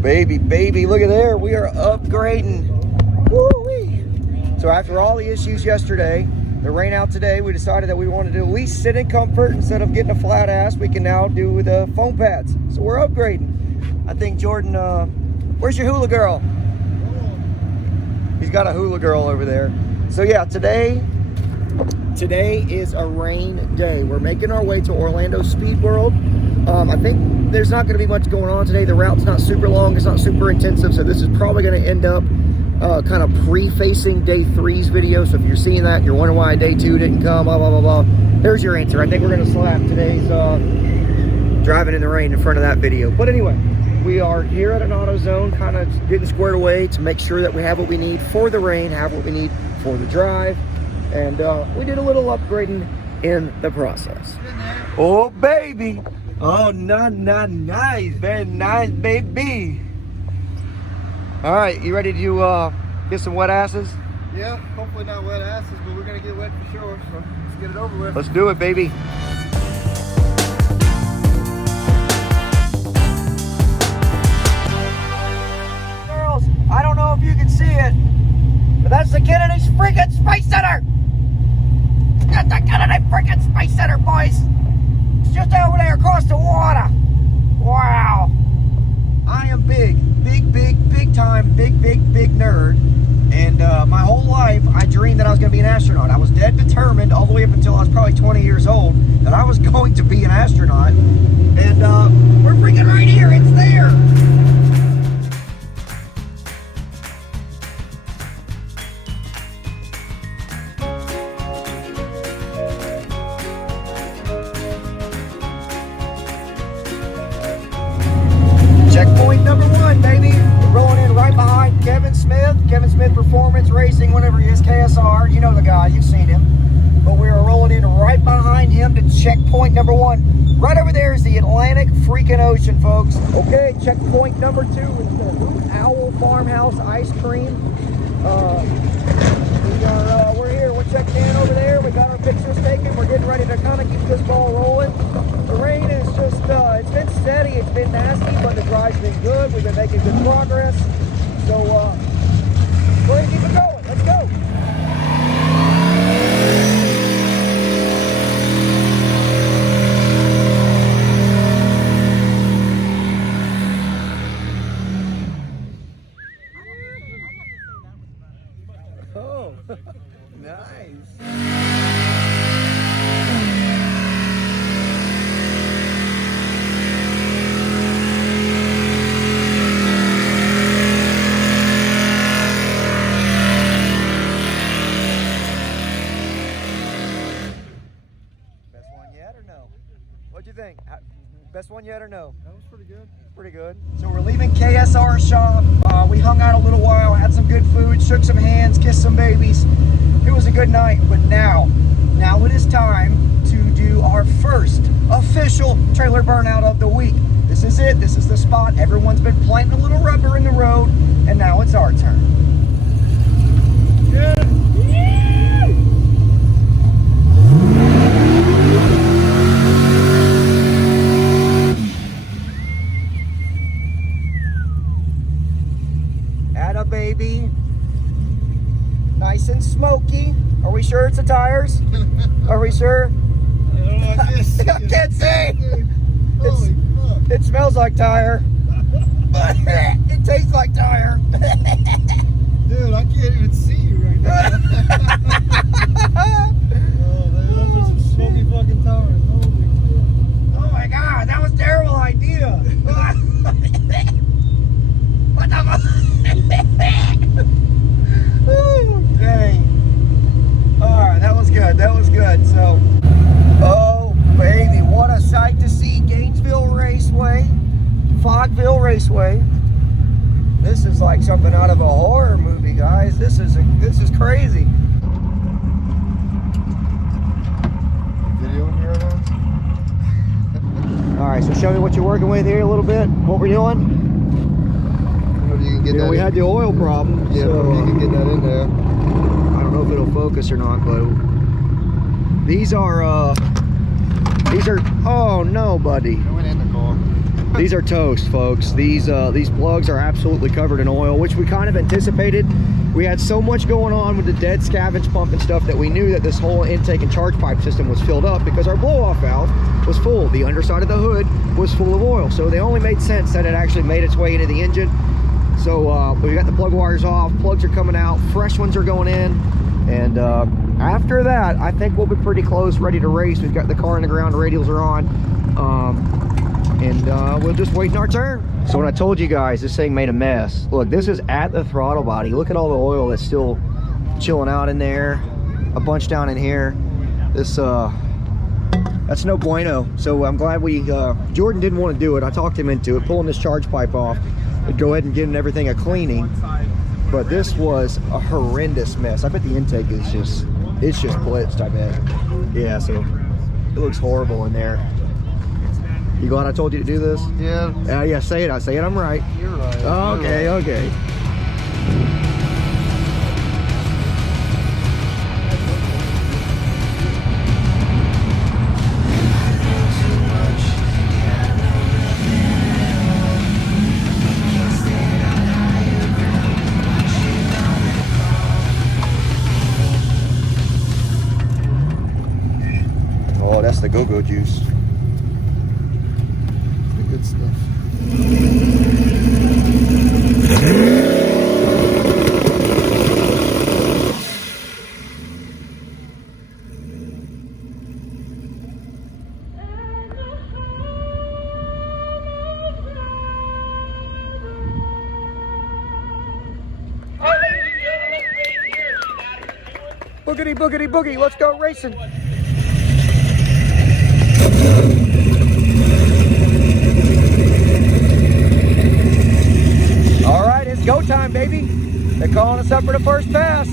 Baby, look at there. We are upgrading. Woo-wee. So after all the issues yesterday, the rain out today, we decided that we wanted to at least sit in comfort. Instead of getting a flat ass, we can now do the foam pads. So we're upgrading. I think Jordan, where's your hula girl? He's got a hula girl over there. So yeah, today is a rain day. We're making our way to Orlando Speed World. I think there's not going to be much going on today. The route's not super long. It's not super intensive. So this is probably going to end up kind of pre-facing day 3's video. So if you're seeing that, you're wondering why day 2 didn't come, blah, blah, blah, blah. There's your answer. I think we're going to slap today's driving in the rain in front of that video. But anyway, we are here at an AutoZone, kind of getting squared away to make sure that we have what we need for the rain, have what we need for the drive. And we did a little upgrading in the process. Oh, baby. Oh, nice. Very nice, baby. All right, you ready to get some wet asses? Yeah, hopefully not wet asses, but we're going to get wet for sure. So let's get it over with. Let's do it, baby. Girls, I don't know if you can see it, but that's the Kennedy freaking Space Center. That's the Kennedy freaking Space Center, boys. It's just over there across the water. Wow. I am big time, big nerd. And my whole life, I dreamed that I was going to be an astronaut. I was dead determined all the way up until I was probably 20 years old that I was going to be an astronaut. And we're freaking right here. It's there. Checkpoint number 1, baby. We're rolling in right behind Kevin Smith Performance Racing, whenever he is KSR. You know the guy, you've seen him. But we are rolling in right behind him to checkpoint number 1. Right over there is the Atlantic freaking Ocean, folks. Okay, checkpoint number 2 is the Hoot Owl Farmhouse Ice Cream. We're here. We're checked in over there. We got our pictures taken. We're getting ready to kind of keep this ball rolling. The rain is just, it's been steady. It's been nasty, but the drive's been good. We've been making good progress. So, we're going to keep it going. Let's go. Oh, nice. What'd you think? Best one yet or no? That was pretty good. Pretty good. So we're leaving KSR shop. We hung out a little while, had some good food, shook some hands, kissed some babies. It was a good night, but now it is time to do our first official trailer burnout of the week. This is it. This is the spot. Everyone's been planting a little rubber in the road, and now it's our turn. Yeah. Baby, nice and smoky. Are we sure it's the tires? Are we sure? I can't see. It smells like tire, but it tastes like tire. Dude, I can't even see you right now. Oh, those are some smoky fucking tires. Holy shit. Oh my god, that was a terrible idea. What the fuck? Oh, dang. Alright, that was good. That was good. So, oh, baby, what a sight to see. Gainesville Raceway, Fogville Raceway. This is like something out of a horror movie, guys. This is crazy. Video in here now? Alright, so show me what you're working with here a little bit. What we're doing. You can get that we had the oil problem. Yeah, so you can get that in there. I don't know if it'll focus or not, but these are, oh no, buddy. It went in the car. These are toast, folks. These plugs are absolutely covered in oil, which we kind of anticipated. We had so much going on with the dead scavenge pump and stuff that we knew that this whole intake and charge pipe system was filled up because our blow-off valve was full. The underside of the hood was full of oil. So they only made sense that it actually made its way into the engine. So we got the plug wires off, plugs are coming out, fresh ones are going in. And after that, I think we'll be pretty close, ready to race. We've got the car in the ground, the radials are on. We'll just wait our turn. So when I told you guys this thing made a mess, look, this is at the throttle body. Look at all the oil that's still chilling out in there, a bunch down in here. This that's no bueno. So I'm glad we Jordan didn't want to do it. I talked him into it, pulling this charge pipe off. We'd go ahead and give everything a cleaning, but this was a horrendous mess. I bet the intake is just blitzed, I bet. Yeah, so it looks horrible in there. You glad I told you to do this? Yeah. Yeah, say it. I say it, I'm right. You're right. Okay, You're right. okay. Oh, that's the go-go juice. Good stuff. Boogity, boogity, boogie. Let's go racing. All right, it's go time, baby. They're calling us up for the first pass.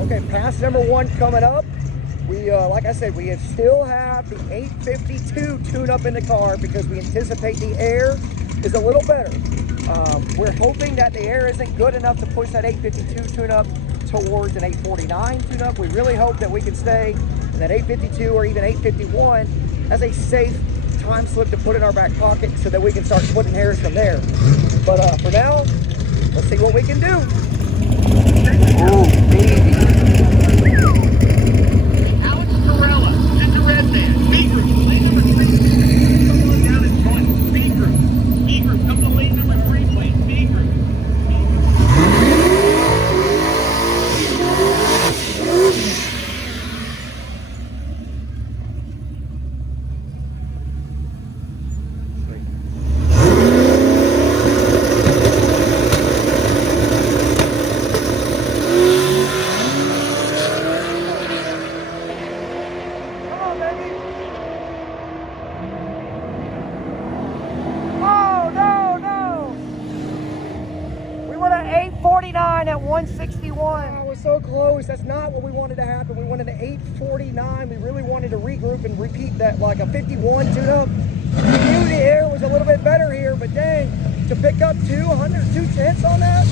Okay, pass number 1 coming up. We, like I said, we still have the 852 tune-up in the car because we anticipate the air is a little better. We're hoping that the air isn't good enough to push that 852 tune-up towards an 849 tune-up. We really hope that we can stay in that 852 or even 851 as a safe time slip to put in our back pocket so that we can start splitting hairs from there. But for now, let's see what we can do. Oh, baby. Alex Corella, and the red man. B group, lane number 3. Come on down and join B group. B group, come to lane number 3, please. B group. At 161. Oh, we're so close. That's not what we wanted to happen. We wanted an 849. We really wanted to regroup and repeat that like a 51 tune-up. We knew the air was a little bit better here, but dang, to pick up 210ths on that?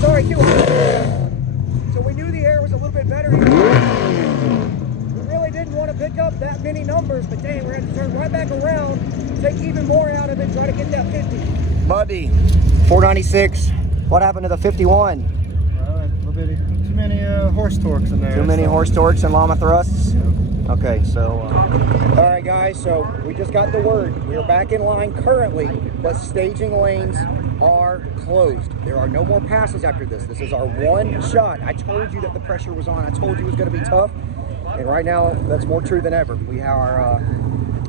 Sorry, 200. So we knew the air was a little bit better here. We really didn't want to pick up that many numbers, but dang, we're going to turn right back around, take even more out of it, try to get that 50. Buddy, 496. What happened to the 51? A little bit too many horse torques in there. Too many horse torques and llama thrusts? Yeah. Okay, so all right guys, so we just got the word. We are back in line currently, but staging lanes are closed. There are no more passes after this. This is our one shot. I told you that the pressure was on. I told you it was going to be tough, and right now that's more true than ever. We are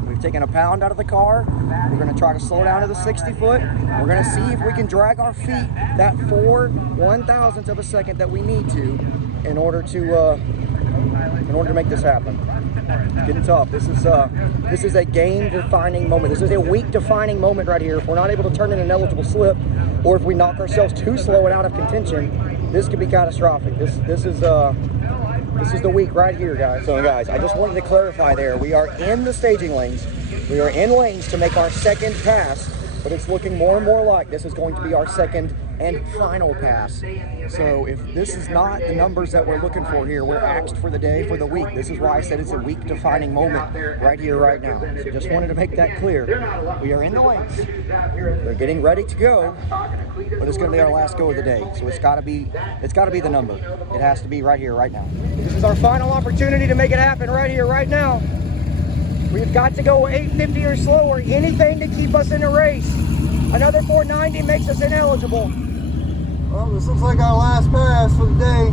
we've taken a pound out of the car. We're going to try to slow down to the 60 foot. We're going to see if we can drag our feet that 4/1000th of a second that we need to in order to make this happen. It's getting tough. This is a game-defining moment. This is a week-defining moment right here. If we're not able to turn in an eligible slip, or if we knock ourselves too slow and out of contention, this could be catastrophic. This is the week right here, guys. So guys, I just wanted to clarify there. We are in the staging lanes. We are in lanes to make our second pass. but it's looking more and more like this is going to be our second and final pass. So if this is not the numbers that we're looking for here, we're axed for the day, for the week. This is why I said it's a week defining moment right here, right now. So just wanted to make that clear. We are in the lanes. We're getting ready to go, but it's going to be our last go of the day. So it's got to be the number. It has to be right here, right now. This is our final opportunity to make it happen right here, right now. We've got to go 850 or slower, anything to keep us in the race. Another 490 makes us ineligible. Well, this looks like our last pass for the day.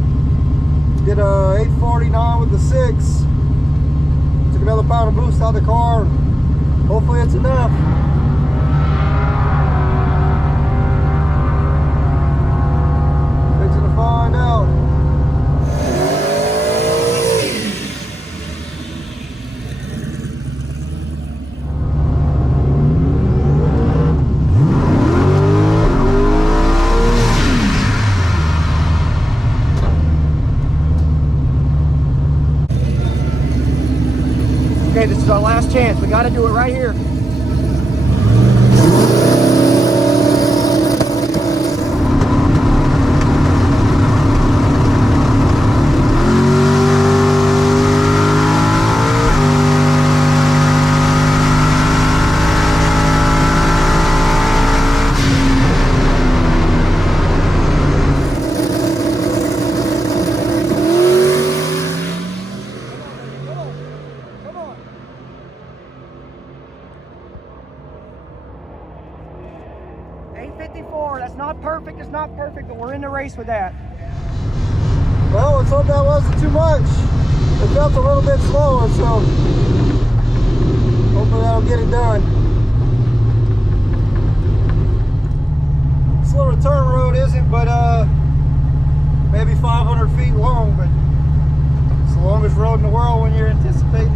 Did a 849 with the 6. Took another pound of boost out of the car. Hopefully it's enough. Fixing to find out. Okay, this is our last chance. We got to do it right here. Come on. 854, that's not perfect, it's not perfect, but we're in the race with that. Well, let's hope that wasn't too much. It felt a little bit slower, so hopefully that'll get it done. This little return road isn't but maybe 500 feet long, but it's the longest road in the world when you're anticipating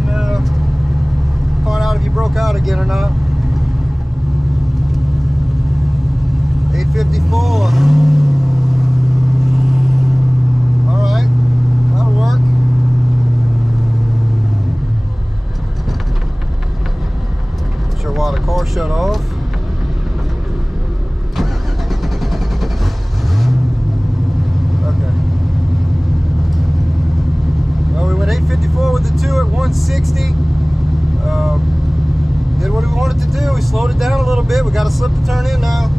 find out if you broke out again or not. 854. All right, that'll work. Not sure why the car shut off. Okay. Well, we went 854 with the 2 at 160. Did what we wanted to do. We slowed it down a little bit. We got to slip the turn in now.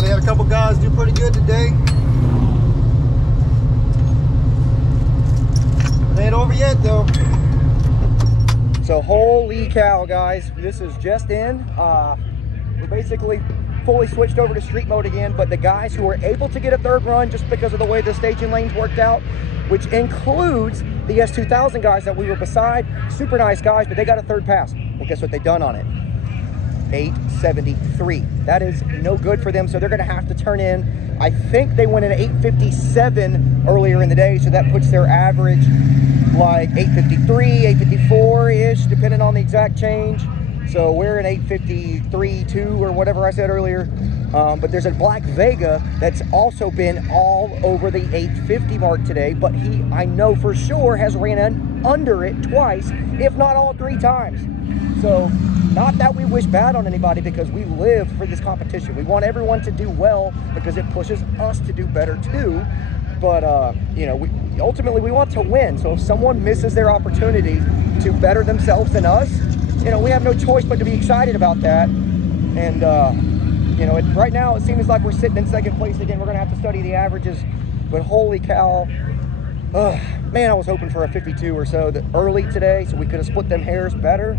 We had a couple guys do pretty good today. It ain't over yet though. So holy cow, guys, this is just in. We're basically fully switched over to street mode again, but the guys who were able to get a third run just because of the way the staging lanes worked out, which includes the S2000 guys that we were beside, super nice guys, but they got a third pass. Well, guess what they done on it? 873. That is no good for them, so they're going to have to turn in. I think they went in 857 earlier in the day, so that puts their average like 853, 854-ish, depending on the exact change. So we're in 853.2 or whatever I said earlier. But there's a Black Vega that's also been all over the 850 mark today, but he, I know for sure, has ran under it twice, if not all 3 times. So not that we wish bad on anybody, because we live for this competition. We want everyone to do well because it pushes us to do better too. But you know, ultimately we want to win. So if someone misses their opportunity to better themselves than us, you know, we have no choice but to be excited about that. And you know, right now it seems like we're sitting in second place again. We're gonna have to study the averages, but holy cow. Man, I was hoping for a 52 or so early today, so we could have split them hairs better.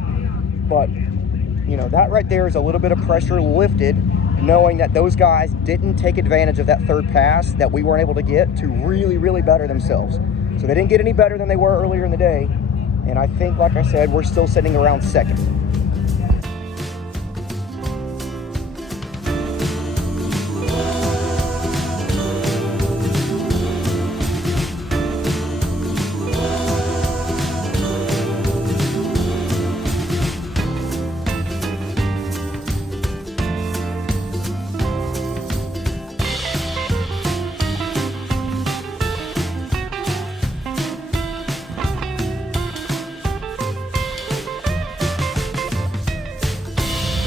But you know, that right there is a little bit of pressure lifted, knowing that those guys didn't take advantage of that third pass that we weren't able to get to really, really better themselves. So they didn't get any better than they were earlier in the day. And I think, like I said, we're still sitting around second.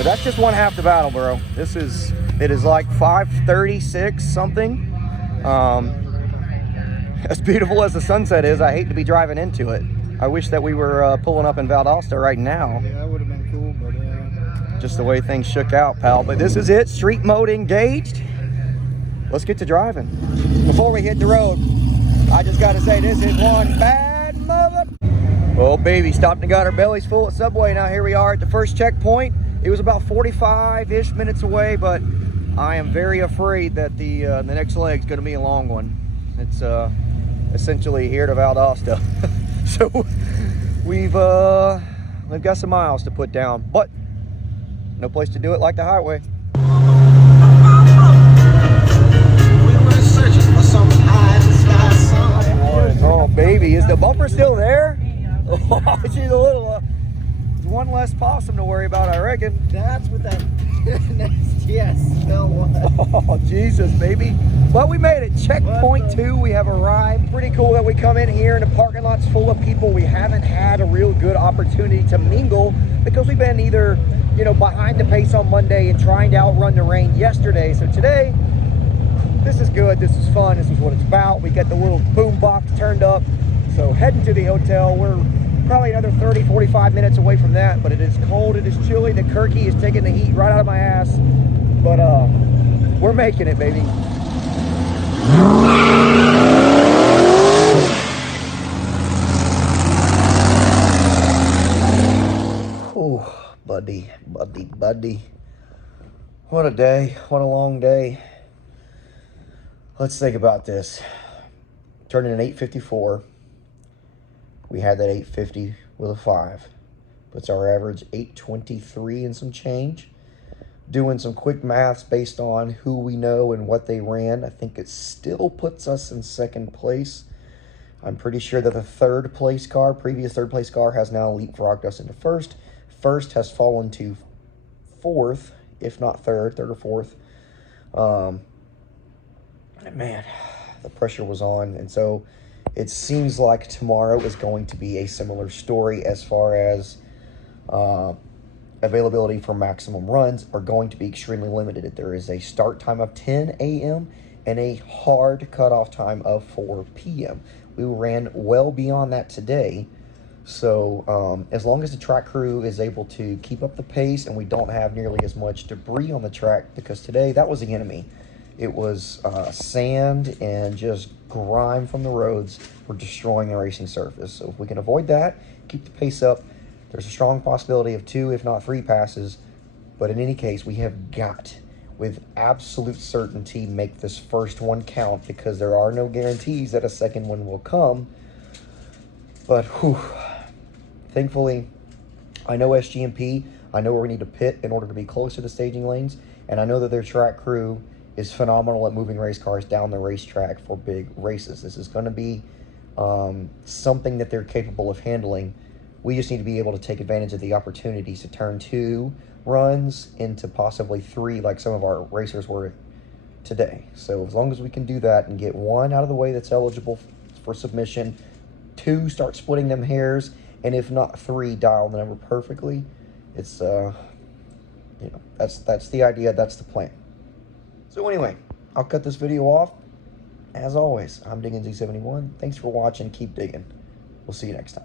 that's just one half the battle, bro. It is like 5:36 something. As beautiful as the sunset is, I hate to be driving into it. I wish that we were pulling up in Valdosta right now. Yeah, that would have been cool, but Just the way things shook out, pal. But this is it. Street mode engaged. Let's get to driving. Before we hit the road, I just got to say this is one bad mother. Oh, baby, stopped and got our bellies full at Subway. Now here we are at the first checkpoint. It was about 45-ish minutes away, but I am very afraid that the next leg is going to be a long one. It's essentially here to Valdosta. So we've got some miles to put down, but no place to do it like the highway. Oh, baby, is the bumper still there? Oh, she's a little, one less possum to worry about, I reckon. that's what that nasty ass smell was. Oh, Jesus, baby. Well, we made it. Checkpoint 2, we have arrived. Pretty cool that we come in here and the parking lot's full of people. We haven't had a real good opportunity to mingle because we've been either, you know, behind the pace on Monday and trying to outrun the rain yesterday. So today, this is good. This is fun. This is what it's about. We got the little boom box turned up. So heading to the hotel. We're probably another 30, 45 minutes away from that, but it is cold. It is chilly. The Kirky is taking the heat right out of my ass. But we're making it, baby. Oh, buddy. What a day. What a long day. Let's think about this. Turning an 854. We had that 850 with a 5. Puts our average 823 and some change. Doing some quick maths based on who we know and what they ran, I think it still puts us in second place. I'm pretty sure that the previous third place car has now leapfrogged us into first. First has fallen to fourth, if not third or fourth. Man, the pressure was on, and so it seems like tomorrow is going to be a similar story as far as availability for maximum runs are going to be extremely limited. There is a start time of 10 a.m. and a hard cutoff time of 4 p.m. We ran well beyond that today. So as long as the track crew is able to keep up the pace and we don't have nearly as much debris on the track, because today that was the enemy. It was sand and just grime from the roads were destroying the racing surface. So if we can avoid that, keep the pace up, there's a strong possibility of 2, if not 3 passes. But in any case, we have got, with absolute certainty, make this first one count, because there are no guarantees that a second one will come. But whew, thankfully, I know SGMP, I know where we need to pit in order to be close to the staging lanes, and I know that their track crew is phenomenal at moving race cars down the racetrack for big races. This is going to be something that they're capable of handling. We just need to be able to take advantage of the opportunities to turn 2 runs into possibly 3, like some of our racers were today. So as long as we can do that and get 1 out of the way that's eligible for submission, 2 start splitting them hairs, and if not 3, dial the number perfectly. It's that's the idea, that's the plan. So anyway, I'll cut this video off. As always, I'm Diggin Z71. Thanks for watching. Keep digging. We'll see you next time.